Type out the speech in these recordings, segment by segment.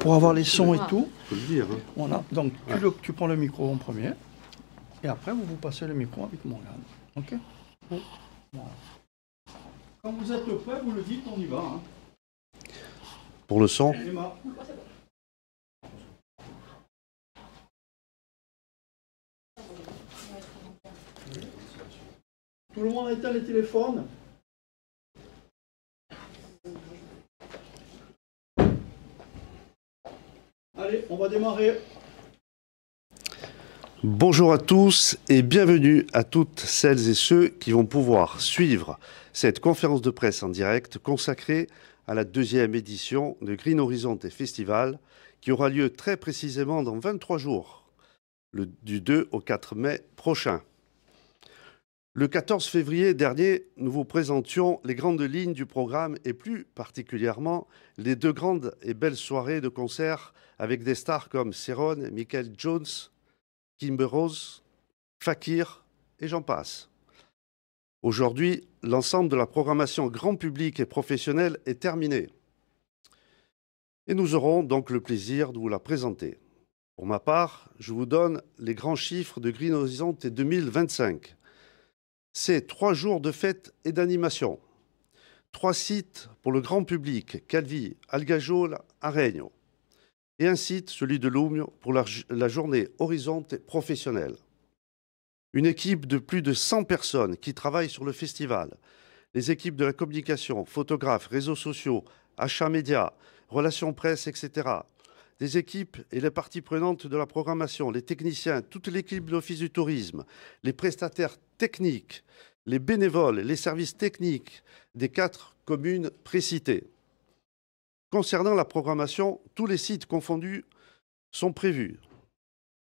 pour avoir les sons et tout. Faut le dire. Hein. Voilà. Donc, tu prends le micro en premier, et après, vous passez le micro avec Morgane. OK? Voilà. Quand vous êtes prêt, vous le dites, on y va. Hein. Pour le son. Tout le monde a éteint les téléphones? Allez, on va démarrer. Bonjour à tous et bienvenue à toutes celles et ceux qui vont pouvoir suivre cette conférence de presse en direct consacrée à la deuxième édition de Green Horizonte Festival qui aura lieu très précisément dans 23 jours, du 2 au 4 mai prochain. Le 14 février dernier, nous vous présentions les grandes lignes du programme et plus particulièrement les deux grandes et belles soirées de concert avec des stars comme Céron, Michael Jones, Kimber Rose, Fakir et j'en passe. Aujourd'hui, l'ensemble de la programmation grand public et professionnelle est terminé. Et nous aurons donc le plaisir de vous la présenter. Pour ma part, je vous donne les grands chiffres de Green Horizonte 2025. C'est 3 jours de fêtes et d'animation. 3 sites pour le grand public, Calvi, Algajol, Aregno. Et un site, celui de Lumio, pour la journée Horizonte professionnelle. Une équipe de plus de 100 personnes qui travaillent sur le festival. Les équipes de la communication, photographes, réseaux sociaux, achats médias, relations presse, etc. Des équipes et les parties prenantes de la programmation, les techniciens, toute l'équipe de l'Office du tourisme, les prestataires techniques, les bénévoles, les services techniques des 4 communes précitées. Concernant la programmation, tous les sites confondus sont prévus.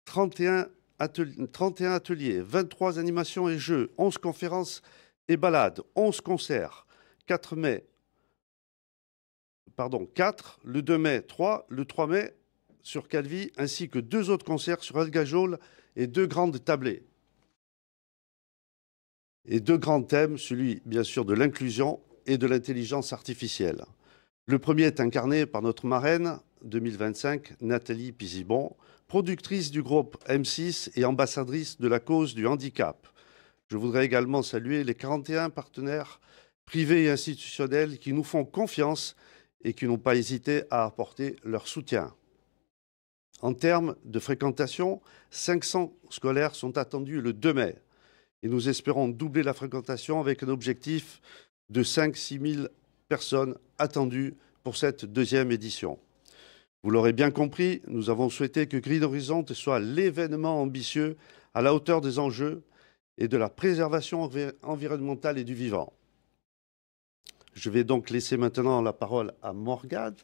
31 ateliers, 23 animations et jeux, 11 conférences et balades, 11 concerts. 4, le 2 mai, 3, le 3 mai sur Calvi, ainsi que 2 autres concerts sur Algajol et 2 grandes tablées. Et 2 grands thèmes, celui bien sûr de l'inclusion et de l'intelligence artificielle. Le premier est incarné par notre marraine 2025, Nathalie Pizibon, productrice du groupe M6 et ambassadrice de la cause du handicap. Je voudrais également saluer les 41 partenaires privés et institutionnels qui nous font confiance et qui n'ont pas hésité à apporter leur soutien. En termes de fréquentation, 500 scolaires sont attendus le 2 mai et nous espérons doubler la fréquentation avec un objectif de 5-6 000 personnes attendues pour cette deuxième édition. Vous l'aurez bien compris, nous avons souhaité que Green Horizonte soit l'événement ambitieux à la hauteur des enjeux et de la préservation environnementale et du vivant. Je vais donc laisser maintenant la parole à Morgane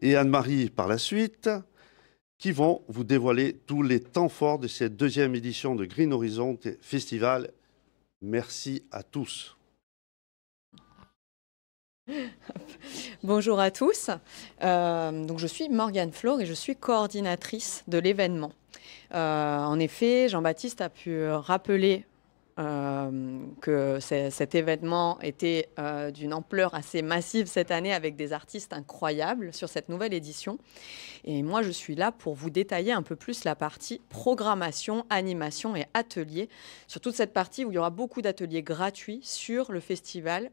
et Anne-Marie par la suite, qui vont vous dévoiler tous les temps forts de cette deuxième édition de Green Horizonte Festival. Merci à tous. Bonjour à tous. Donc je suis Morgane Flore et je suis coordinatrice de l'événement. En effet, Jean-Baptiste a pu rappeler que cet événement était d'une ampleur assez massive cette année avec des artistes incroyables sur cette nouvelle édition. Et moi, je suis là pour vous détailler un peu plus la partie programmation, animation et ateliers, sur toute cette partie où il y aura beaucoup d'ateliers gratuits sur le festival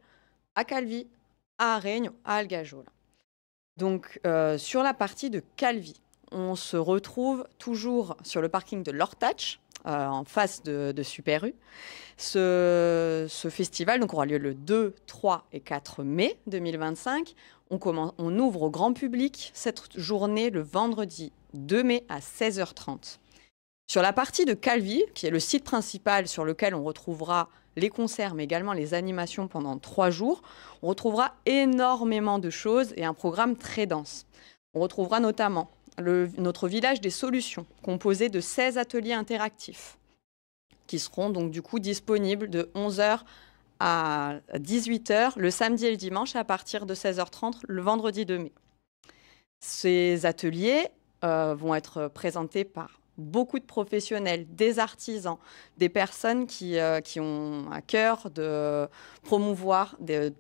à Calvi, à Aregno, à Algajol. Donc, sur la partie de Calvi, on se retrouve toujours sur le parking de l'Ortach, en face de Super U. Ce festival donc, aura lieu le 2, 3 et 4 mai 2025. On ouvre au grand public cette journée le vendredi 2 mai à 16h30. Sur la partie de Calvi, qui est le site principal sur lequel on retrouvera les concerts, mais également les animations pendant 3 jours, on retrouvera énormément de choses et un programme très dense. On retrouvera notamment notre village des solutions, composé de 16 ateliers interactifs, qui seront donc du coup disponibles de 11h à 18h le samedi et le dimanche à partir de 16h30 le vendredi 2 mai. Ces ateliers vont être présentés par beaucoup de professionnels, des artisans, des personnes qui ont à cœur de promouvoir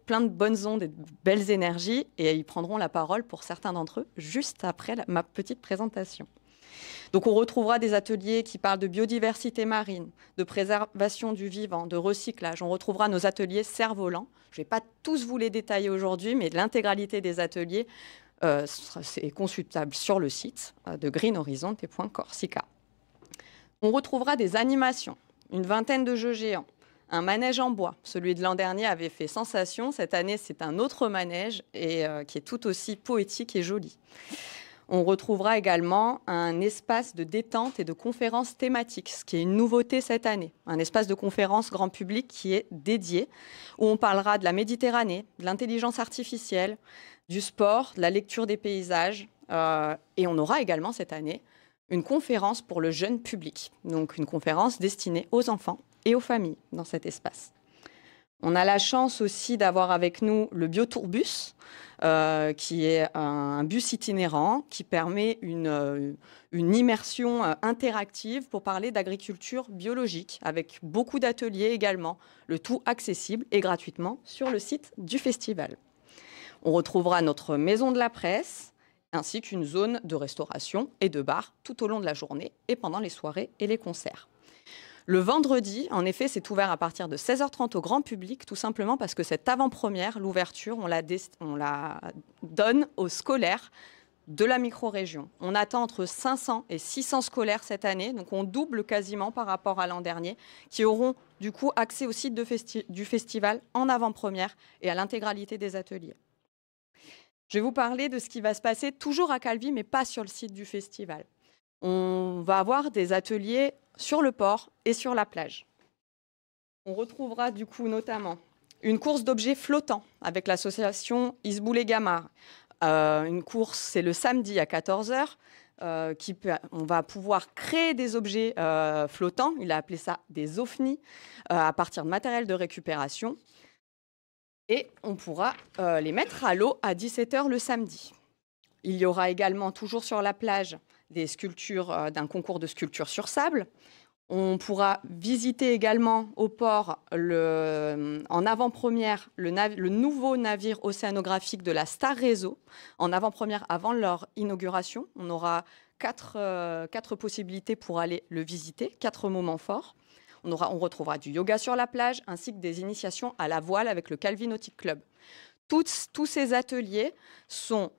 plein de bonnes ondes et de belles énergies, et ils prendront la parole pour certains d'entre eux juste après ma petite présentation. Donc on retrouvera des ateliers qui parlent de biodiversité marine, de préservation du vivant, de recyclage. On retrouvera nos ateliers cerfs-volants. Je ne vais pas tous vous les détailler aujourd'hui, mais l'intégralité des ateliers est consultable sur le site de greenhorizonte.corsica. On retrouvera des animations, une vingtaine de jeux géants, un manège en bois. Celui de l'an dernier avait fait sensation. Cette année, c'est un autre manège et qui est tout aussi poétique et joli. On retrouvera également un espace de détente et de conférences thématiques, ce qui est une nouveauté cette année. Un espace de conférence grand public qui est dédié, où on parlera de la Méditerranée, de l'intelligence artificielle, du sport, de la lecture des paysages. Et on aura également cette année une conférence pour le jeune public, donc une conférence destinée aux enfants et aux familles dans cet espace. On a la chance aussi d'avoir avec nous le Biotourbus, qui est un bus itinérant qui permet une immersion interactive pour parler d'agriculture biologique, avec beaucoup d'ateliers également, le tout accessible et gratuitement sur le site du festival. On retrouvera notre maison de la presse, ainsi qu'une zone de restauration et de bar tout au long de la journée et pendant les soirées et les concerts. Le vendredi, en effet, c'est ouvert à partir de 16h30 au grand public, tout simplement parce que cette avant-première, l'ouverture, on la donne aux scolaires de la micro-région. On attend entre 500 et 600 scolaires cette année, donc on double quasiment par rapport à l'an dernier, qui auront du coup accès au site du festival en avant-première et à l'intégralité des ateliers. Je vais vous parler de ce qui va se passer toujours à Calvi, mais pas sur le site du festival. On va avoir des ateliers sur le port et sur la plage. On retrouvera du coup notamment une course d'objets flottants avec l'association Isboulé Gamar. Une course, c'est le samedi à 14h. On va pouvoir créer des objets flottants. Il a appelé ça des ovnis à partir de matériel de récupération. Et on pourra les mettre à l'eau à 17h le samedi. Il y aura également, toujours sur la plage, des sculptures d'un concours de sculpture sur sable. On pourra visiter également au port, en avant-première, le nouveau navire océanographique de la Star Réseau, en avant-première avant leur inauguration. On aura quatre possibilités pour aller le visiter, 4 moments forts. On retrouvera du yoga sur la plage, ainsi que des initiations à la voile avec le Calvi Nautic Club. Tous ces ateliers sont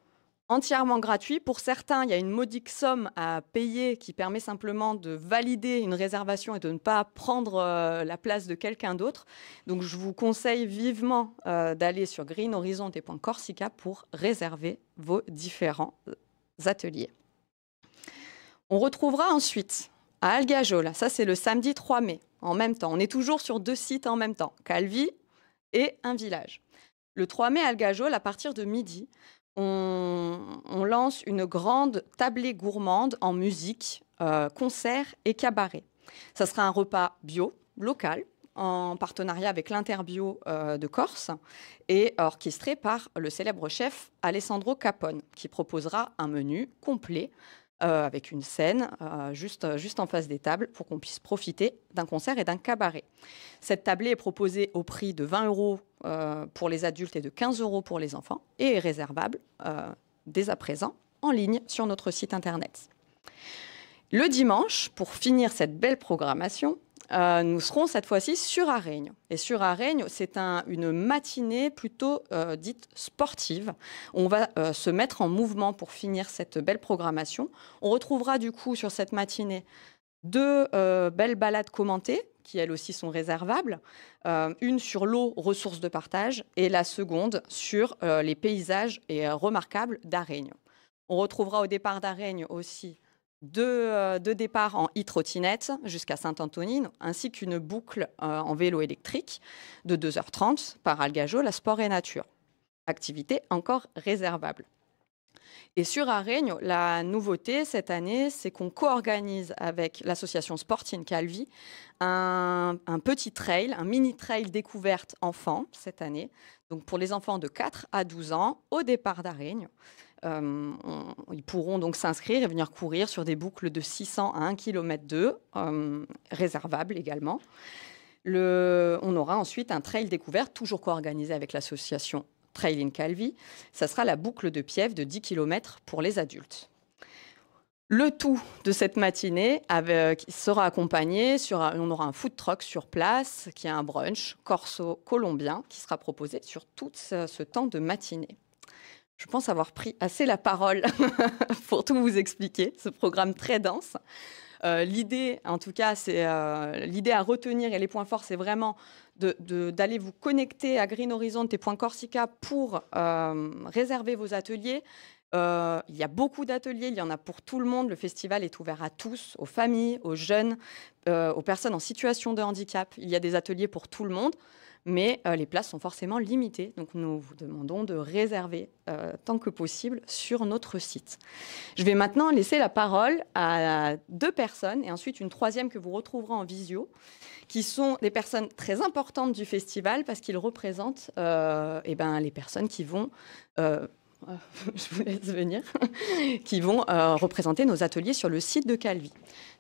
entièrement gratuit. Pour certains, il y a une modique somme à payer qui permet simplement de valider une réservation et de ne pas prendre la place de quelqu'un d'autre. Donc, je vous conseille vivement d'aller sur greenhorizonte.corsica pour réserver vos différents ateliers. On retrouvera ensuite à Algajol, ça c'est le samedi 3 mai, en même temps. On est toujours sur 2 sites en même temps, Calvi et un village. Le 3 mai à Algajol, à partir de midi, on lance une grande tablée gourmande en musique, concert et cabaret. Ça sera un repas bio, local, en partenariat avec l'Interbio de Corse et orchestré par le célèbre chef Alessandro Capone, qui proposera un menu complet avec une scène juste en face des tables pour qu'on puisse profiter d'un concert et d'un cabaret. Cette tablée est proposée au prix de 20 € pour les adultes et de 15 € pour les enfants et est réservable dès à présent en ligne sur notre site internet. Le dimanche, pour finir cette belle programmation, nous serons cette fois-ci sur Aregno. Et sur Aregno, c'est une matinée plutôt dite sportive. On va se mettre en mouvement pour finir cette belle programmation. On retrouvera du coup sur cette matinée 2 belles balades commentées, qui elles aussi sont réservables. Une sur l'eau, ressources de partage, et la seconde sur les paysages remarquables d'Aregno. On retrouvera au départ d'Aregno aussi 2 départs en e-trottinette jusqu'à Saint-Antonine, ainsi qu'une boucle en vélo électrique de 2h30 par Algajol à Sport et Nature. Activité encore réservable. Et sur Aregno, la nouveauté cette année, c'est qu'on co-organise avec l'association Sporting Calvi un petit trail, un mini-trail découverte enfant cette année, donc pour les enfants de 4 à 12 ans, au départ d'Aregno. ils pourront donc s'inscrire et venir courir sur des boucles de 600 à 1 km 2, réservables également. On aura ensuite un trail découverte, toujours co-organisé avec l'association Trail in Calvi. Ça sera la boucle de Piève de 10 km pour les adultes. Le tout de cette matinée sera accompagné, on aura un food truck sur place, qui est un brunch corso colombien, qui sera proposé sur tout ce temps de matinée. Je pense avoir pris assez la parole pour tout vous expliquer, ce programme très dense. L'idée, en tout cas, l'idée à retenir et les points forts, c'est vraiment d'aller vous connecter à Green Horizon et Point Corsica pour réserver vos ateliers. Il y a beaucoup d'ateliers, il y en a pour tout le monde. Le festival est ouvert à tous, aux familles, aux jeunes, aux personnes en situation de handicap. Il y a des ateliers pour tout le monde, mais les places sont forcément limitées. Donc nous vous demandons de réserver tant que possible sur notre site. Je vais maintenant laisser la parole à 2 personnes et ensuite une troisième que vous retrouverez en visio, qui sont des personnes très importantes du festival parce qu'ils représentent les personnes qui vont... je vous laisse venir, qui vont représenter nos ateliers sur le site de Calvi.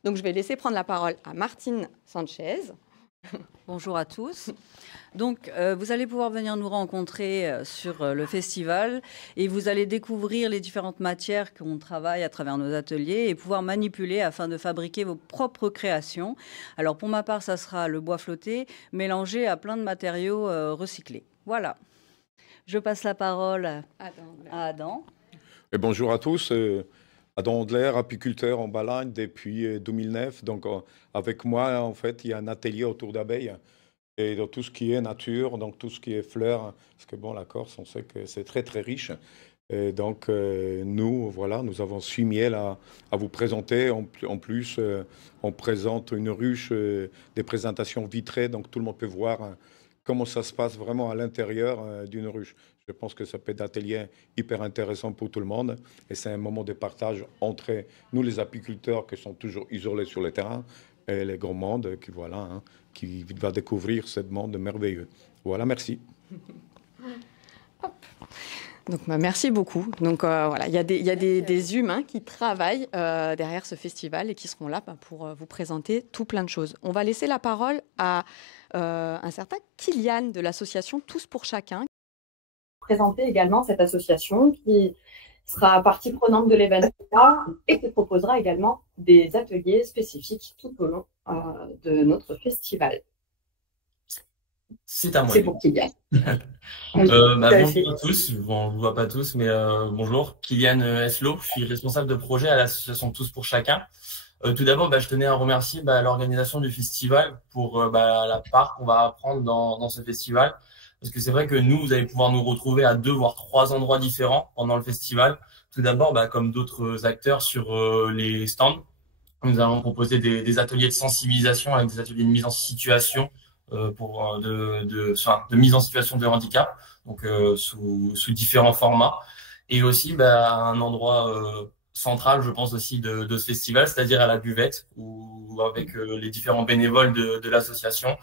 Donc, je vais laisser prendre la parole à Martine Sanchez. Bonjour à tous. Donc, vous allez pouvoir venir nous rencontrer sur le festival et vous allez découvrir les différentes matières qu'on travaille à travers nos ateliers et pouvoir manipuler afin de fabriquer vos propres créations. Alors, pour ma part, ça sera le bois flotté mélangé à plein de matériaux recyclés. Voilà. Je passe la parole à Adam. Et bonjour à tous. Adam Ondler, apiculteur en Balagne depuis 2009. Donc, avec moi, en fait, il y a un atelier autour d'abeilles. Et dans tout ce qui est nature, donc tout ce qui est fleurs, parce que bon, la Corse, on sait que c'est très, très riche. Et donc, nous, voilà, nous avons 6 miels à vous présenter. En plus, on présente une ruche, des présentations vitrées, donc tout le monde peut voir comment ça se passe vraiment à l'intérieur d'une ruche. Je pense que ça peut être un atelier hyper intéressant pour tout le monde. Et c'est un moment de partage entre nous, les apiculteurs, qui sont toujours isolés sur le terrain, et les grands mondes qui, voilà, qui va découvrir ce monde merveilleux. Voilà, merci. Donc, merci beaucoup. Donc, voilà, il y a des humains qui travaillent derrière ce festival et qui seront là pour vous présenter tout plein de choses. On va laisser la parole à un certain Kylian de l'association Tous pour Chacun. Présenter également cette association qui sera partie prenante de l'événement et qui proposera également des ateliers spécifiques tout au long de notre festival. C'est à moi. C'est pour Kylian. Bonjour à tous, bon, je ne vous vois pas tous, mais bonjour. Kylian Eslo, je suis responsable de projet à l'association Tous pour Chacun. Tout d'abord, je tenais à remercier l'organisation du festival pour la part qu'on va prendre dans ce festival. Parce que c'est vrai que nous, vous allez pouvoir nous retrouver à 2 voire 3 endroits différents pendant le festival. Tout d'abord, comme d'autres acteurs sur les stands, nous allons proposer des ateliers de sensibilisation avec des ateliers de mise en situation de mise en situation de handicap, donc sous différents formats. Et aussi un endroit central, je pense aussi, de ce festival, c'est-à-dire à la buvette, où avec les différents bénévoles de l'association,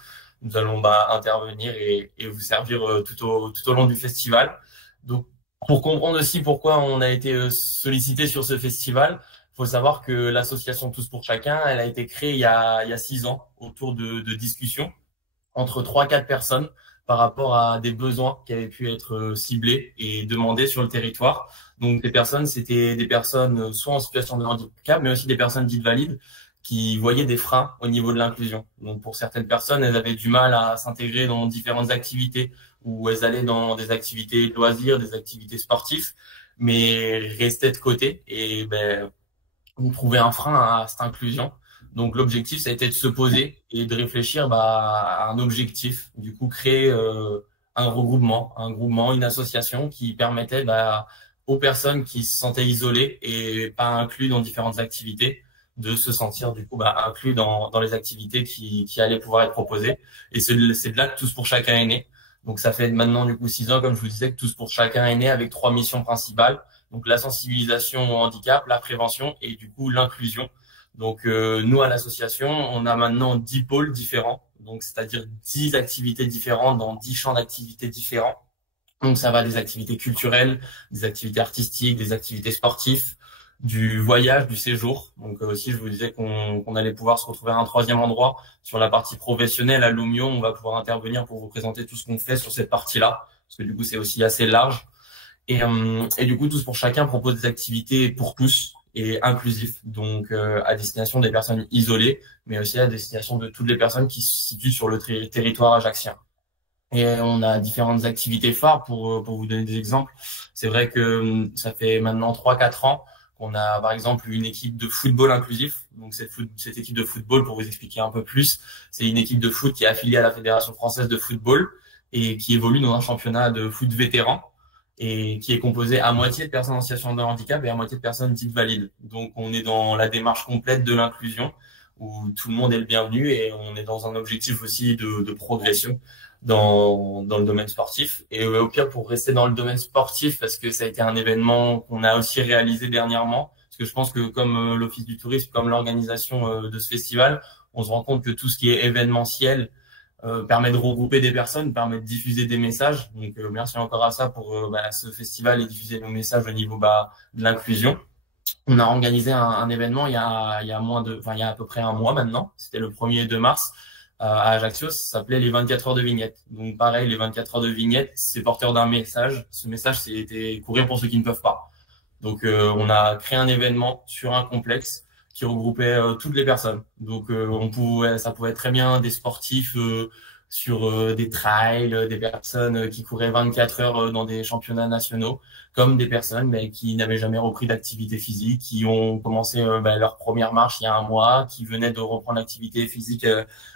nous allons intervenir et vous servir tout au long du festival. Donc, pour comprendre aussi pourquoi on a été sollicité sur ce festival, il faut savoir que l'association Tous pour Chacun, elle a été créée il y a 6 ans autour de discussions entre 3-4 personnes par rapport à des besoins qui avaient pu être ciblés et demandés sur le territoire. Donc, ces personnes, c'était des personnes soit en situation de handicap, mais aussi des personnes dites valides, qui voyaient des freins au niveau de l'inclusion. Donc, pour certaines personnes, elles avaient du mal à s'intégrer dans différentes activités où elles allaient dans des activités de loisirs, des activités sportives, mais restaient de côté et on trouvait un frein à cette inclusion. Donc, l'objectif, ça a été de se poser et de réfléchir à un objectif. Du coup, créer un regroupement, une association qui permettait aux personnes qui se sentaient isolées et pas inclus dans différentes activités de se sentir du coup inclus dans les activités qui allaient pouvoir être proposées. Et c'est de là que Tous pour Chacun est né. Donc ça fait maintenant du coup 6 ans, comme je vous disais, que Tous pour Chacun est né avec 3 missions principales. Donc la sensibilisation au handicap, la prévention et du coup l'inclusion. Donc nous à l'association, on a maintenant 10 pôles différents, donc c'est-à-dire 10 activités différentes dans 10 champs d'activités différents. Donc ça va des activités culturelles, des activités artistiques, des activités sportives, du voyage, du séjour. Donc aussi, je vous disais qu'on allait pouvoir se retrouver à un troisième endroit sur la partie professionnelle à Lumio. On va pouvoir intervenir pour vous présenter tout ce qu'on fait sur cette partie-là, parce que du coup, c'est aussi assez large. Et du coup, Tous pour chacun propose des activités pour tous et inclusifs, donc à destination des personnes isolées, mais aussi à destination de toutes les personnes qui se situent sur le territoire ajaccien. Et on a différentes activités phares pour vous donner des exemples. C'est vrai que ça fait maintenant 3-4 ans qu'on a par exemple une équipe de football inclusif. Donc cette équipe de football, pour vous expliquer un peu plus, c'est une équipe de foot qui est affiliée à la Fédération française de football et qui évolue dans un championnat de foot vétéran et qui est composé à moitié de personnes en situation de handicap et à moitié de personnes dites valides. Donc on est dans la démarche complète de l'inclusion où tout le monde est le bienvenu et on est dans un objectif aussi de progression dans le domaine sportif. Et au pire, pour rester dans le domaine sportif, parce que ça a été un événement qu'on a aussi réalisé dernièrement, parce que je pense que comme l'Office du tourisme, comme l'organisation de ce festival, on se rend compte que tout ce qui est événementiel permet de regrouper des personnes, permet de diffuser des messages. Donc merci encore à ça pour ce festival et diffuser nos messages au niveau de l'inclusion. On a organisé un événement il y a à peu près un mois maintenant. C'était le 1er 2 mars à Ajaccio. Ça s'appelait les 24 heures de vignettes. Donc pareil, les 24 heures de vignettes, c'est porteur d'un message. Ce message, c'était courir pour ceux qui ne peuvent pas. Donc on a créé un événement sur un complexe qui regroupait toutes les personnes. Donc ça pouvait être très bien des sportifs sur des trails, des personnes qui couraient 24 heures dans des championnats nationaux, comme des personnes qui n'avaient jamais repris d'activité physique, qui ont commencé leur première marche il y a un mois, qui venaient de reprendre l'activité physique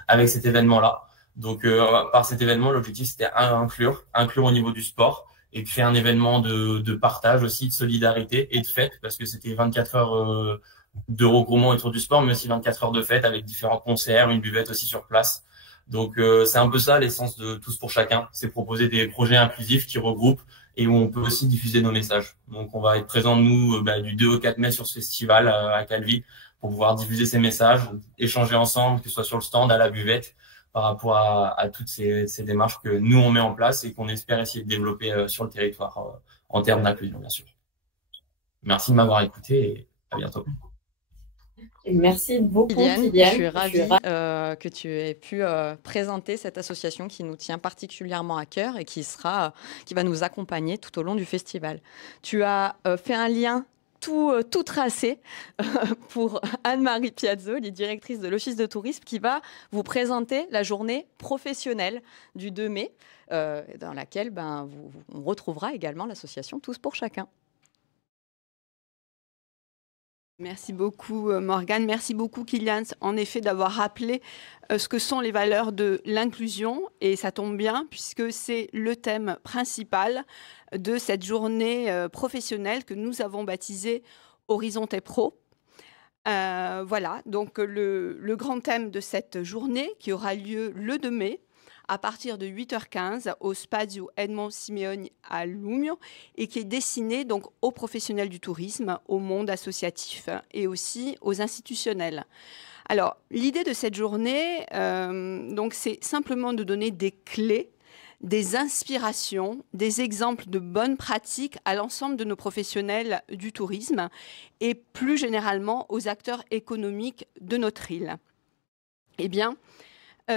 avec cet événement-là. Donc par cet événement, l'objectif c'était inclure au niveau du sport et créer un événement de partage aussi, de solidarité et de fête, parce que c'était 24 heures de regroupement autour du sport, mais aussi 24 heures de fête avec différents concerts, une buvette aussi sur place. Donc c'est un peu ça l'essence de Tous pour chacun, c'est proposer des projets inclusifs qui regroupent et où on peut aussi diffuser nos messages. Donc on va être présents nous du 2 au 4 mai sur ce festival à Calvi pour pouvoir diffuser ces messages, échanger ensemble, que ce soit sur le stand, à la buvette, par rapport à toutes ces démarches que nous on met en place et qu'on espère essayer de développer sur le territoire en termes d'inclusion bien sûr. Merci de m'avoir écouté et à bientôt. Merci beaucoup, Kylian. Je suis ravie que tu aies pu présenter cette association qui nous tient particulièrement à cœur et qui va nous accompagner tout au long du festival. Tu as fait un lien tout tracé pour Anne-Marie Piazzoli, directrice de l'Office de tourisme, qui va vous présenter la journée professionnelle du 2 mai, dans laquelle on retrouvera également l'association Tous pour chacun. Merci beaucoup Morgane, merci beaucoup Kylian, en effet d'avoir rappelé ce que sont les valeurs de l'inclusion et ça tombe bien puisque c'est le thème principal de cette journée professionnelle que nous avons baptisée Horizonte Pro. Voilà, donc le grand thème de cette journée qui aura lieu le 2 mai à partir de 8h15 au Spazio Edmond Simeoni à Lumio et qui est destiné donc aux professionnels du tourisme, au monde associatif et aussi aux institutionnels. Alors, l'idée de cette journée, donc, c'est simplement de donner des clés, des inspirations, des exemples de bonnes pratiques à l'ensemble de nos professionnels du tourisme et plus généralement aux acteurs économiques de notre île. Eh bien,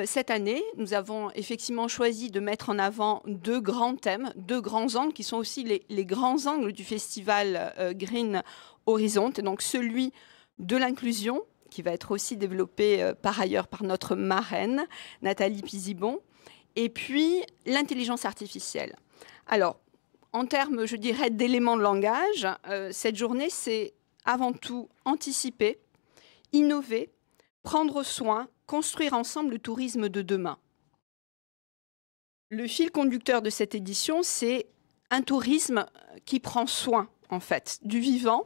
cette année, nous avons effectivement choisi de mettre en avant 2 grands thèmes, 2 grands angles qui sont aussi les grands angles du festival Green Horizonte. Donc celui de l'inclusion, qui va être aussi développé par ailleurs par notre marraine, Nathalie Pizibon, et puis l'intelligence artificielle. Alors, en termes, je dirais, d'éléments de langage, cette journée, c'est avant tout anticiper, innover, prendre soin, construire ensemble le tourisme de demain. Le fil conducteur de cette édition, c'est un tourisme qui prend soin, en fait, du vivant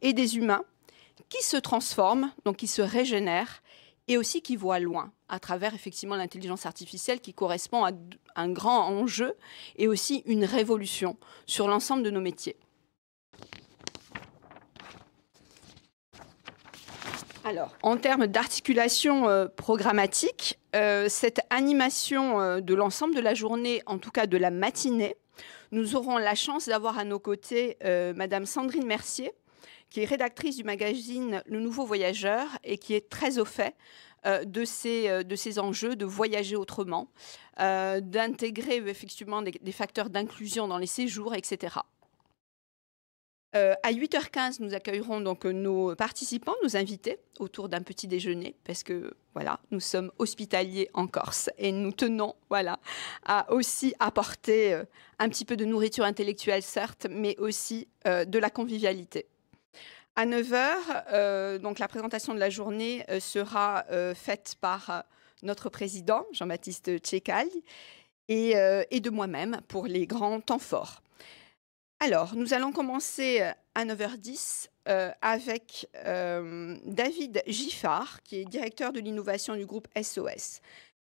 et des humains, qui se transforme, donc qui se régénère, et aussi qui voit loin, à travers effectivement l'intelligence artificielle qui correspond à un grand enjeu et aussi une révolution sur l'ensemble de nos métiers. Alors, en termes d'articulation programmatique, cette animation de l'ensemble de la journée, en tout cas de la matinée, Nous aurons la chance d'avoir à nos côtés Madame Sandrine Mercier, qui est rédactrice du magazine Le Nouveau Voyageur et qui est très au fait de ces enjeux de voyager autrement, d'intégrer effectivement des facteurs d'inclusion dans les séjours, etc. À 8h15, nous accueillerons donc nos participants, nos invités, autour d'un petit déjeuner, parce que voilà, nous sommes hospitaliers en Corse et nous tenons à aussi apporter un petit peu de nourriture intellectuelle, certes, mais aussi de la convivialité. À 9h, donc la présentation de la journée sera faite par notre président, Jean-Baptiste Tchécal, et de moi-même pour les grands temps forts. Alors, nous allons commencer à 9h10 avec David Giffard, qui est directeur de l'innovation du groupe SOS.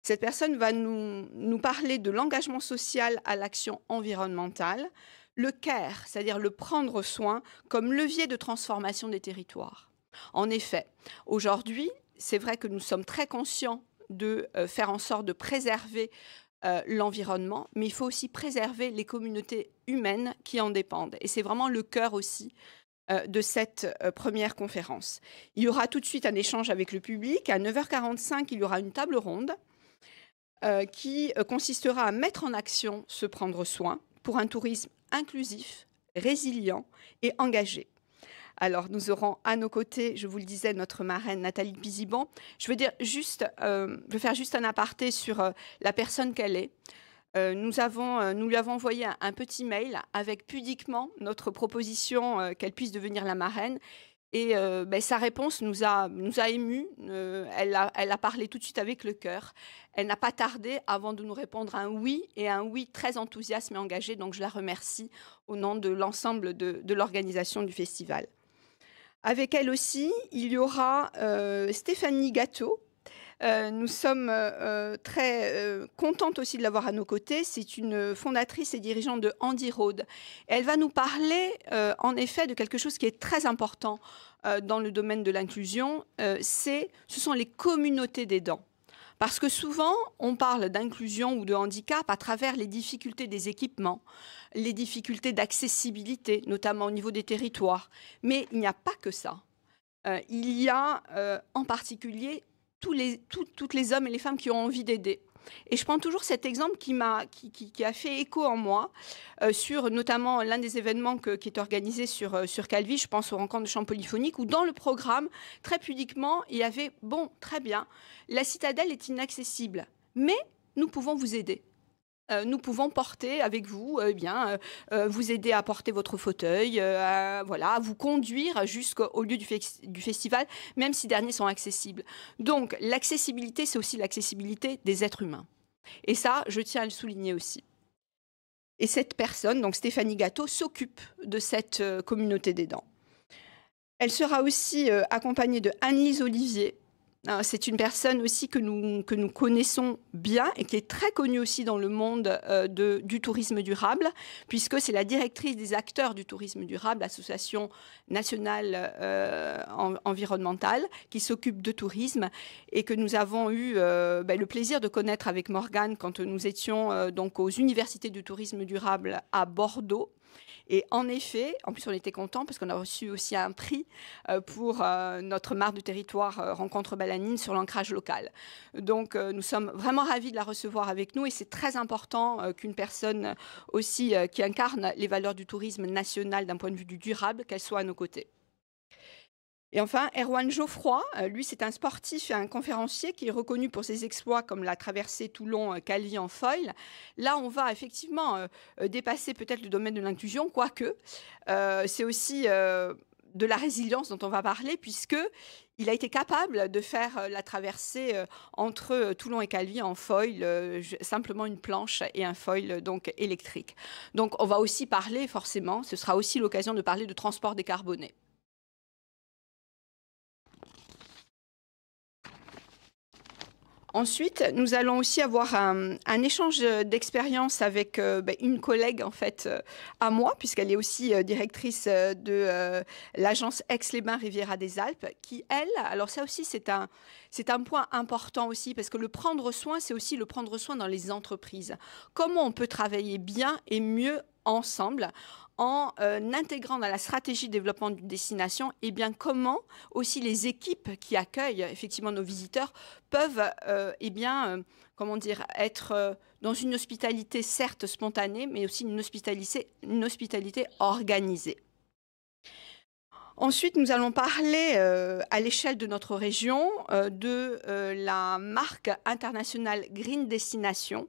Cette personne va nous parler de l'engagement social à l'action environnementale, le care, c'est-à-dire le prendre soin comme levier de transformation des territoires. En effet, aujourd'hui, c'est vrai que nous sommes très conscients de faire en sorte de préserver l'environnement, mais il faut aussi préserver les communautés humaines qui en dépendent. Et c'est vraiment le cœur aussi de cette première conférence. Il y aura tout de suite un échange avec le public. À 9h45, il y aura une table ronde qui consistera à mettre en action ce prendre soin pour un tourisme inclusif, résilient et engagé. Alors, nous aurons à nos côtés, je vous le disais, notre marraine Nathalie Pizibon. Je vais faire juste un aparté sur la personne qu'elle est. Nous lui avons envoyé un petit mail avec pudiquement notre proposition qu'elle puisse devenir la marraine. Et sa réponse nous a émus. Elle a parlé tout de suite avec le cœur. Elle n'a pas tardé avant de nous répondre un oui, et un oui très enthousiaste et engagé. Donc, je la remercie au nom de l'ensemble de l'organisation du festival. Avec elle aussi, il y aura Stéphanie Gâteau. Nous sommes très contentes aussi de l'avoir à nos côtés. C'est une fondatrice et dirigeante de Handy Road. Elle va nous parler en effet de quelque chose qui est très important dans le domaine de l'inclusion. Ce sont les communautés d'aidants. Parce que souvent, on parle d'inclusion ou de handicap à travers les difficultés des équipements, les difficultés d'accessibilité, notamment au niveau des territoires. Mais il n'y a pas que ça. Il y a en particulier toutes les hommes et les femmes qui ont envie d'aider. Et je prends toujours cet exemple qui a fait écho en moi sur notamment l'un des événements qui est organisé sur Calvi, je pense aux rencontres de chants polyphoniques, où dans le programme, très pudiquement, il y avait « Bon, très bien, la citadelle est inaccessible, mais nous pouvons vous aider. Nous pouvons porter avec vous, vous aider à porter votre fauteuil, à vous conduire jusqu'au lieu du festival, même si derniers sont accessibles. » Donc, l'accessibilité, c'est aussi l'accessibilité des êtres humains. Et ça, je tiens à le souligner aussi. Et cette personne, donc Stéphanie Gâteau, s'occupe de cette communauté d'aidants. Elle sera aussi accompagnée de Anne-Lise Olivier. C'est une personne aussi que nous connaissons bien et qui est très connue aussi dans le monde du tourisme durable, puisque c'est la directrice des acteurs du tourisme durable, l'association nationale environnementale qui s'occupe de tourisme, et que nous avons eu le plaisir de connaître avec Morgane quand nous étions donc aux universités du tourisme durable à Bordeaux. Et en effet, en plus on était contents parce qu'on a reçu aussi un prix pour notre marque de territoire Rencontre Balanine sur l'ancrage local. Donc nous sommes vraiment ravis de la recevoir avec nous, et c'est très important qu'une personne aussi qui incarne les valeurs du tourisme national d'un point de vue du durable, qu'elle soit à nos côtés. Et enfin, Erwan Geoffroy, lui, c'est un sportif et un conférencier qui est reconnu pour ses exploits comme la traversée Toulon-Calvi en foil. Là, on va effectivement dépasser peut-être le domaine de l'inclusion, quoique c'est aussi de la résilience dont on va parler, puisqu'il a été capable de faire la traversée entre Toulon et Calvi en foil, simplement une planche et un foil donc électrique. Donc, on va aussi parler, forcément, ce sera aussi l'occasion de parler de transport décarboné. Ensuite, nous allons aussi avoir un échange d'expérience avec une collègue en fait à moi, puisqu'elle est aussi directrice de l'agence Aix-les-Bains Riviera des Alpes, qui elle, alors ça aussi c'est un point important aussi, parce que le prendre soin, c'est aussi le prendre soin dans les entreprises. Comment on peut travailler bien et mieux ensemble en intégrant dans la stratégie de développement d'une destination, eh bien, comment aussi les équipes qui accueillent effectivement nos visiteurs peuvent comment dire, être dans une hospitalité certes spontanée, mais aussi une hospitalité organisée. Ensuite, nous allons parler à l'échelle de notre région de la marque internationale Green Destination,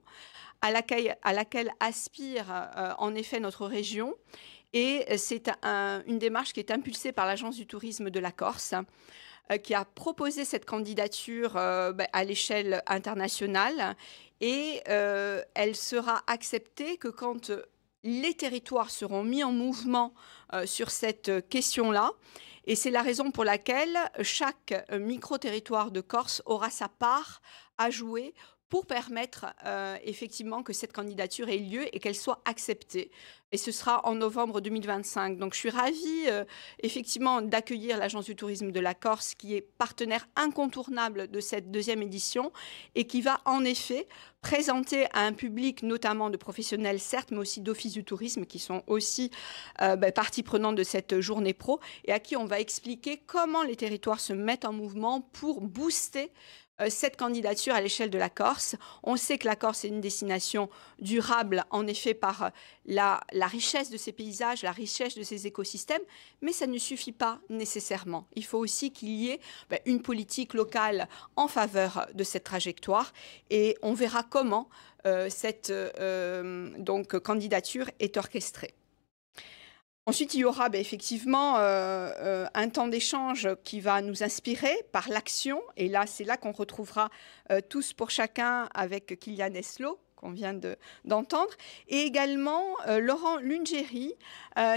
à laquelle aspire en effet notre région. Et c'est une démarche qui est impulsée par l'Agence du tourisme de la Corse, qui a proposé cette candidature à l'échelle internationale. Et elle sera acceptée que quand les territoires seront mis en mouvement sur cette question-là. Et c'est la raison pour laquelle chaque micro-territoire de Corse aura sa part à jouer pour permettre effectivement que cette candidature ait lieu et qu'elle soit acceptée. Et ce sera en novembre 2025. Donc je suis ravie effectivement d'accueillir l'Agence du tourisme de la Corse, qui est partenaire incontournable de cette deuxième édition et qui va en effet présenter à un public notamment de professionnels certes, mais aussi d'offices du tourisme qui sont aussi partie prenante de cette journée pro et à qui on va expliquer comment les territoires se mettent en mouvement pour booster cette candidature à l'échelle de la Corse. On sait que la Corse est une destination durable, en effet, par la richesse de ses paysages, la richesse de ses écosystèmes, mais ça ne suffit pas nécessairement. Il faut aussi qu'il y ait une politique locale en faveur de cette trajectoire et on verra comment cette candidature est orchestrée. Ensuite, il y aura effectivement un temps d'échange qui va nous inspirer par l'action. Et là, c'est là qu'on retrouvera Tous pour chacun avec Kylian Eslo, qu'on vient d'entendre. Et également Laurent Lungeri,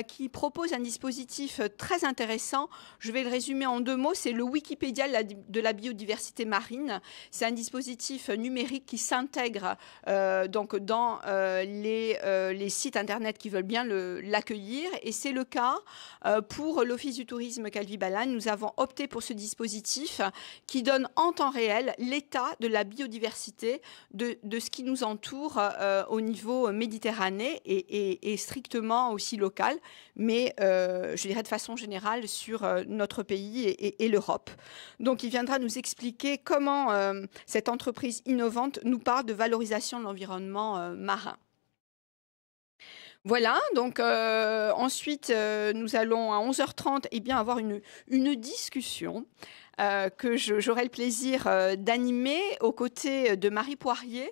qui propose un dispositif très intéressant. Je vais le résumer en 2 mots. C'est le Wikipédia de la biodiversité marine. C'est un dispositif numérique qui s'intègre donc dans les sites internet qui veulent bien l'accueillir. Et c'est le cas pour l'Office du tourisme Calvi-Balagne. Nous avons opté pour ce dispositif qui donne en temps réel l'état de la biodiversité de ce qui nous entoure au niveau méditerranéen et strictement aussi local, mais je dirais de façon générale sur notre pays et l'Europe. Donc il viendra nous expliquer comment cette entreprise innovante nous parle de valorisation de l'environnement marin. Voilà, donc ensuite nous allons à 11h30 avoir une discussion que j'aurai le plaisir d'animer aux côtés de Marie Poirier,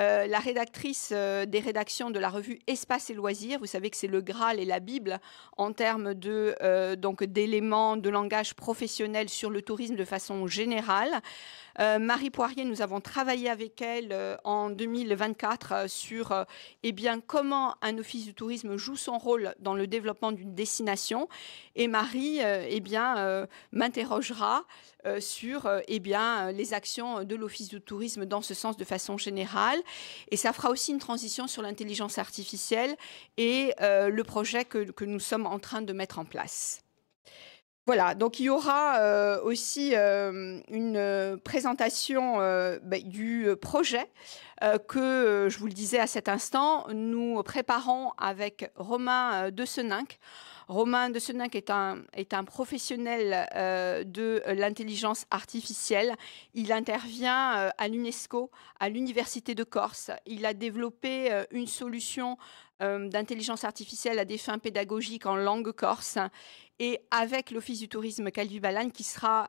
la rédactrice des rédactions de la revue Espace et Loisirs. Vous savez que c'est le Graal et la Bible en termes d'éléments de langage professionnel sur le tourisme de façon générale. Marie Poirier, nous avons travaillé avec elle en 2024 sur comment un office du tourisme joue son rôle dans le développement d'une destination. Et Marie m'interrogera sur les actions de l'office du tourisme dans ce sens de façon générale. Et ça fera aussi une transition sur l'intelligence artificielle et le projet que nous sommes en train de mettre en place. Voilà, donc il y aura aussi une présentation du projet que, je vous le disais à cet instant, nous préparons avec Romain de Seninck. Romain de Seninck est un professionnel de l'intelligence artificielle. Il intervient à l'UNESCO, à l'Université de Corse. Il a développé une solution d'intelligence artificielle à des fins pédagogiques en langue corse. Et avec l'Office du tourisme Calvi-Balagne, qui sera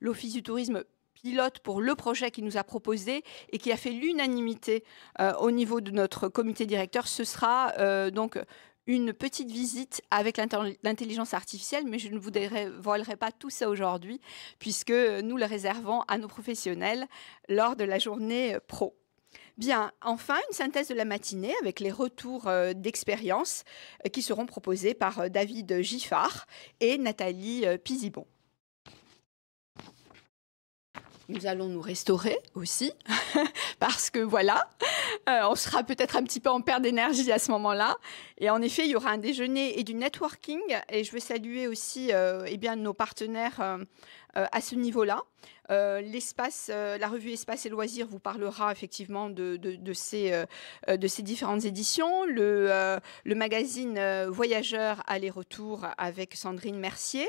l'Office du tourisme pilote pour le projet qu'il nous a proposé et qui a fait l'unanimité au niveau de notre comité directeur, ce sera donc une petite visite avec l'intelligence artificielle, mais je ne vous dévoilerai pas tout ça aujourd'hui, puisque nous le réservons à nos professionnels lors de la journée pro. Bien, enfin, une synthèse de la matinée avec les retours d'expérience qui seront proposés par David Giffard et Nathalie Pizibon. Nous allons nous restaurer aussi, parce que voilà, on sera peut-être un petit peu en perte d'énergie à ce moment-là. Et en effet, il y aura un déjeuner et du networking. Et je veux saluer aussi nos partenaires à ce niveau-là. La revue Espace et Loisirs vous parlera effectivement de ces différentes éditions. Le magazine Voyageurs aller-retour avec Sandrine Mercier.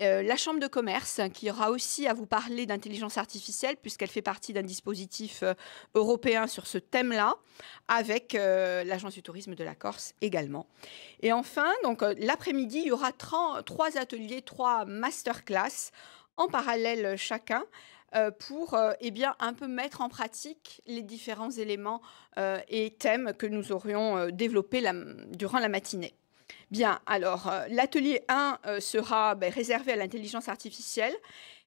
La Chambre de commerce, qui aura aussi à vous parler d'intelligence artificielle, puisqu'elle fait partie d'un dispositif européen sur ce thème-là, avec l'Agence du tourisme de la Corse également. Et enfin, donc l'après-midi, il y aura 3 ateliers, 3 masterclass en parallèle chacun, pour un peu mettre en pratique les différents éléments et thèmes que nous aurions développés durant la matinée. Bien, alors l'atelier 1 sera réservé à l'intelligence artificielle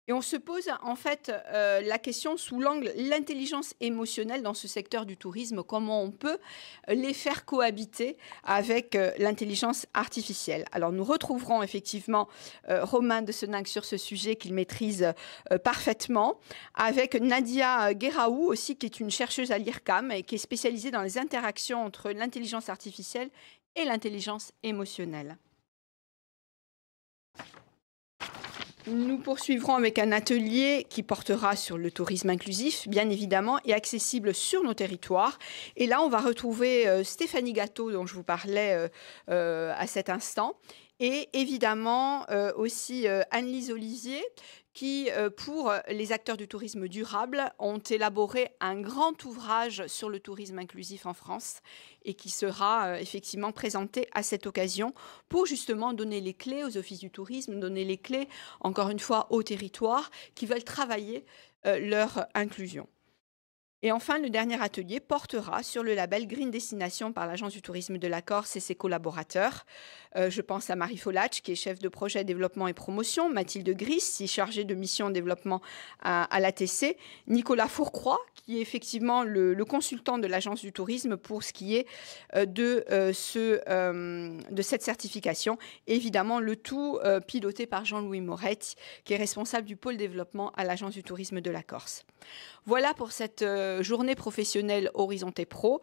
et on se pose en fait la question sous l'angle l'intelligence émotionnelle dans ce secteur du tourisme, comment on peut les faire cohabiter avec l'intelligence artificielle. Alors nous retrouverons effectivement Romain de Seninck sur ce sujet qu'il maîtrise parfaitement, avec Nadia Guéraou aussi qui est une chercheuse à l'IRCAM et qui est spécialisée dans les interactions entre l'intelligence artificielle et l'intelligence émotionnelle. Nous poursuivrons avec un atelier qui portera sur le tourisme inclusif, bien évidemment, et accessible sur nos territoires. Et là, on va retrouver Stéphanie Gâteau, dont je vous parlais à cet instant, et évidemment aussi Anne-Lise Olivier, qui, pour les acteurs du tourisme durable, ont élaboré un grand ouvrage sur le tourisme inclusif en France et qui sera effectivement présenté à cette occasion pour justement donner les clés aux offices du tourisme, donner les clés, encore une fois, aux territoires qui veulent travailler leur inclusion. Et enfin, le dernier atelier portera sur le label Green Destination par l'Agence du tourisme de la Corse et ses collaborateurs. Je pense à Marie Folach, qui est chef de projet développement et promotion, Mathilde Gris, qui est chargée de mission développement à l'ATC, Nicolas Fourcroy, qui est effectivement le consultant de l'Agence du tourisme pour ce qui est de cette certification. Et évidemment, le tout piloté par Jean-Louis Moretti, qui est responsable du pôle développement à l'Agence du tourisme de la Corse. Voilà pour cette journée professionnelle Horizonté Pro.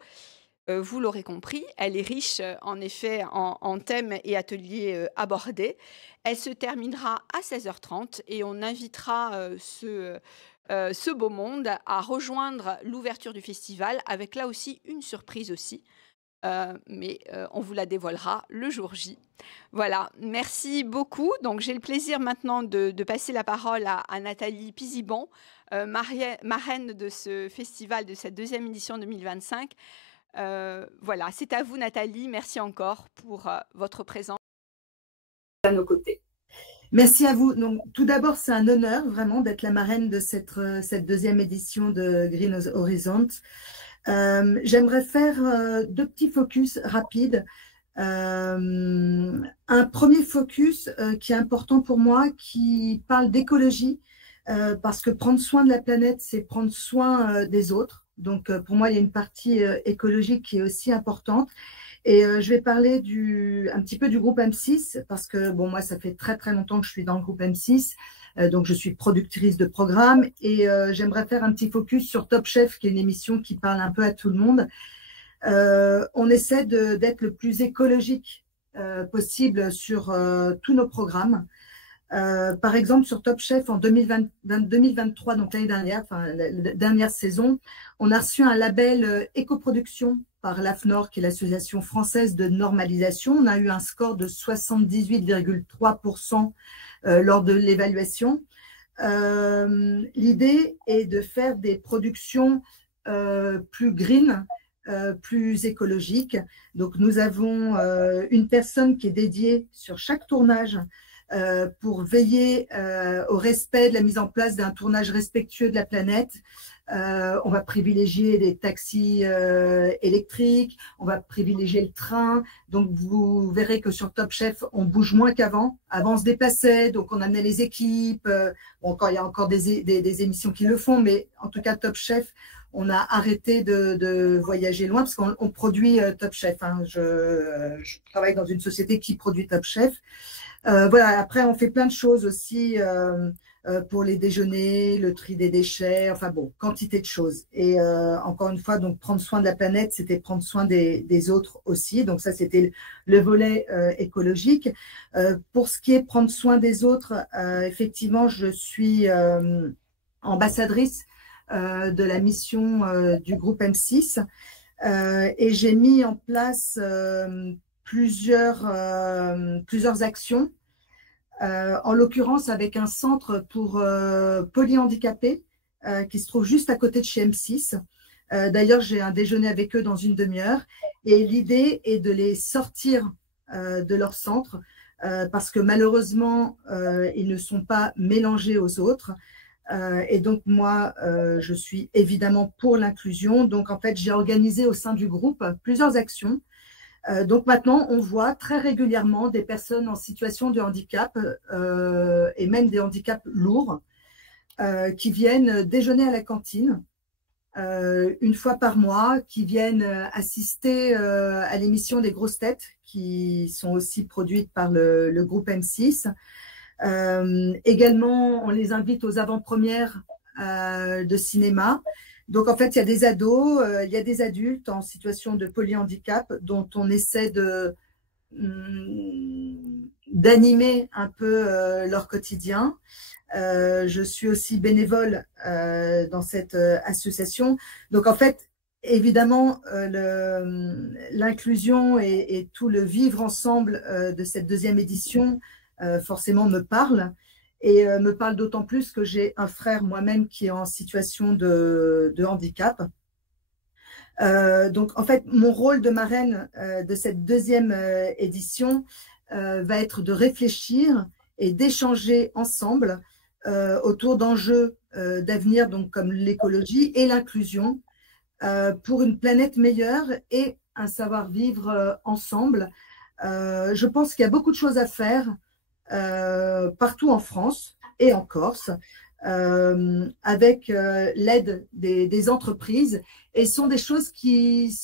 Vous l'aurez compris, elle est riche en effet en thèmes et ateliers abordés. Elle se terminera à 16h30 et on invitera ce beau monde à rejoindre l'ouverture du festival avec là aussi une surprise aussi. Mais on vous la dévoilera le jour J. Voilà, merci beaucoup. Donc j'ai le plaisir maintenant de passer la parole à Nathalie Pizibon, marraine de ce festival, de cette 2e édition 2025. Voilà, c'est à vous Nathalie, merci encore pour votre présence à nos côtés. Merci à vous. Donc, tout d'abord, c'est un honneur vraiment d'être la marraine de cette 2e édition de Green Horizons. J'aimerais faire 2 petits focus rapides. Un premier focus qui est important pour moi, qui parle d'écologie, parce que prendre soin de la planète, c'est prendre soin des autres. Donc, pour moi, il y a une partie écologique qui est aussi importante. Et je vais parler un petit peu du groupe M6, parce que bon, moi, ça fait très, très longtemps que je suis dans le groupe M6. Donc, je suis productrice de programmes et j'aimerais faire un petit focus sur Top Chef, qui est une émission qui parle un peu à tout le monde. On essaie d'être le plus écologique possible sur tous nos programmes. Par exemple, sur Top Chef en 2023, donc l'année dernière, enfin la dernière saison, on a reçu un label éco-production par l'AFNOR, qui est l'association française de normalisation. On a eu un score de 78,3% lors de l'évaluation. L'idée est de faire des productions plus green, plus écologiques. Donc, nous avons une personne qui est dédiée sur chaque tournage pour veiller au respect de la mise en place d'un tournage respectueux de la planète. On va privilégier des taxis électriques, on va privilégier le train. Donc, vous verrez que sur Top Chef, on bouge moins qu'avant. Avant, on se déplaçait, donc on amenait les équipes. Bon, il y a encore des émissions qui le font, mais en tout cas, Top Chef, on a arrêté de voyager loin parce qu'on produit Top Chef. Hein. Je travaille dans une société qui produit Top Chef. Voilà. Après, on fait plein de choses aussi pour les déjeuners, le tri des déchets, enfin bon, quantité de choses. Et encore une fois, donc prendre soin de la planète, c'était prendre soin des autres aussi. Donc ça, c'était le volet écologique. Pour ce qui est prendre soin des autres, effectivement, je suis ambassadrice de la mission du groupe M6 et j'ai mis en place plusieurs actions. En l'occurrence avec un centre pour polyhandicapés qui se trouve juste à côté de chez M6. D'ailleurs, j'ai un déjeuner avec eux dans une demi-heure et l'idée est de les sortir de leur centre parce que malheureusement, ils ne sont pas mélangés aux autres. Et donc, moi, je suis évidemment pour l'inclusion. Donc, en fait, j'ai organisé au sein du groupe plusieurs actions. Donc maintenant, on voit très régulièrement des personnes en situation de handicap et même des handicaps lourds qui viennent déjeuner à la cantine une fois par mois, qui viennent assister à l'émission des grosses têtes qui sont aussi produites par le groupe M6. Également, on les invite aux avant-premières de cinéma. Donc, en fait, il y a des ados, il y a des adultes en situation de polyhandicap dont on essaie d'animer un peu leur quotidien. Je suis aussi bénévole dans cette association. Donc, en fait, évidemment, l'inclusion et tout le vivre ensemble de cette deuxième édition, forcément, me parle. Et me parle d'autant plus que j'ai un frère moi-même qui est en situation de handicap. Donc, en fait, mon rôle de marraine de cette deuxième édition va être de réfléchir et d'échanger ensemble autour d'enjeux d'avenir, donc comme l'écologie et l'inclusion, pour une planète meilleure et un savoir-vivre ensemble. Je pense qu'il y a beaucoup de choses à faire partout en France et en Corse, avec l'aide des entreprises. Et ce sont des choses qui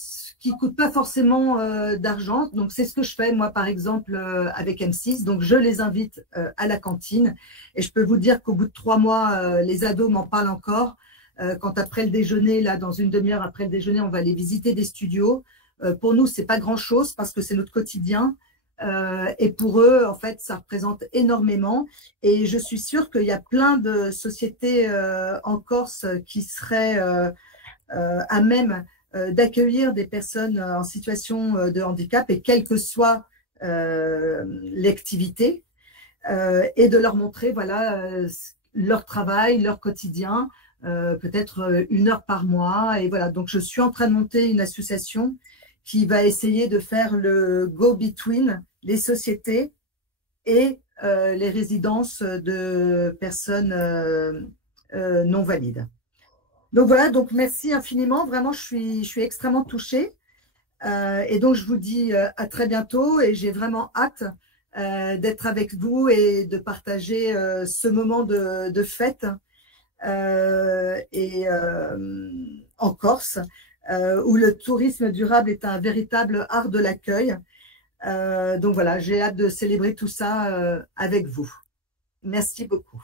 coûtent pas forcément d'argent. Donc, c'est ce que je fais, moi, par exemple, avec M6. Donc, je les invite à la cantine. Et je peux vous dire qu'au bout de 3 mois, les ados m'en parlent encore. Quand après le déjeuner, là, dans une demi-heure après le déjeuner, on va aller visiter des studios. Pour nous, c'est pas grand-chose parce que c'est notre quotidien. Et pour eux, en fait, ça représente énormément. Et je suis sûre qu'il y a plein de sociétés en Corse qui seraient à même d'accueillir des personnes en situation de handicap, et quelle que soit l'activité, et de leur montrer voilà, leur travail, leur quotidien, peut-être 1 heure par mois. Et voilà, donc je suis en train de monter une association qui va essayer de faire le go-between les sociétés et les résidences de personnes non valides. Donc voilà, donc merci infiniment. Vraiment, je suis extrêmement touchée. Et donc, je vous dis à très bientôt et j'ai vraiment hâte d'être avec vous et de partager ce moment de fête en Corse, où le tourisme durable est un véritable art de l'accueil. Donc voilà, j'ai hâte de célébrer tout ça avec vous. Merci beaucoup.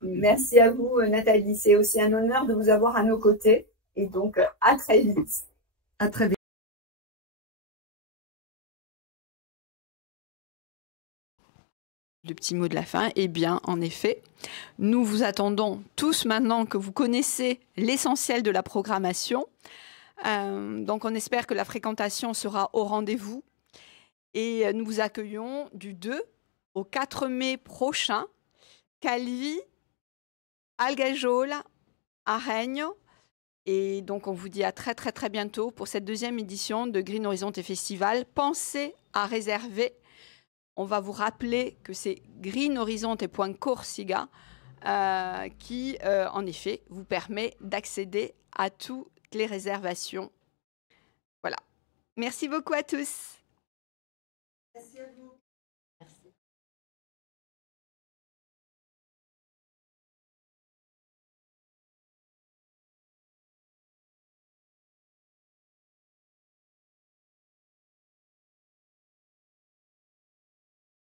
Merci à vous, Nathalie. C'est aussi un honneur de vous avoir à nos côtés. Et donc, à très vite. À très vite. Le petit mot de la fin, eh bien, en effet, nous vous attendons tous maintenant que vous connaissez l'essentiel de la programmation. Donc, on espère que la fréquentation sera au rendez-vous. Et nous vous accueillons du 2 au 4 mai prochain. Calvi, Algajola, Aregno. Et donc, on vous dit à très, très, très bientôt pour cette deuxième édition de Green Horizonte Festival. Pensez à réserver. On va vous rappeler que c'est greenhorizonte.corsica qui, en effet, vous permet d'accéder à toutes les réservations. Voilà. Merci beaucoup à tous. Merci à vous.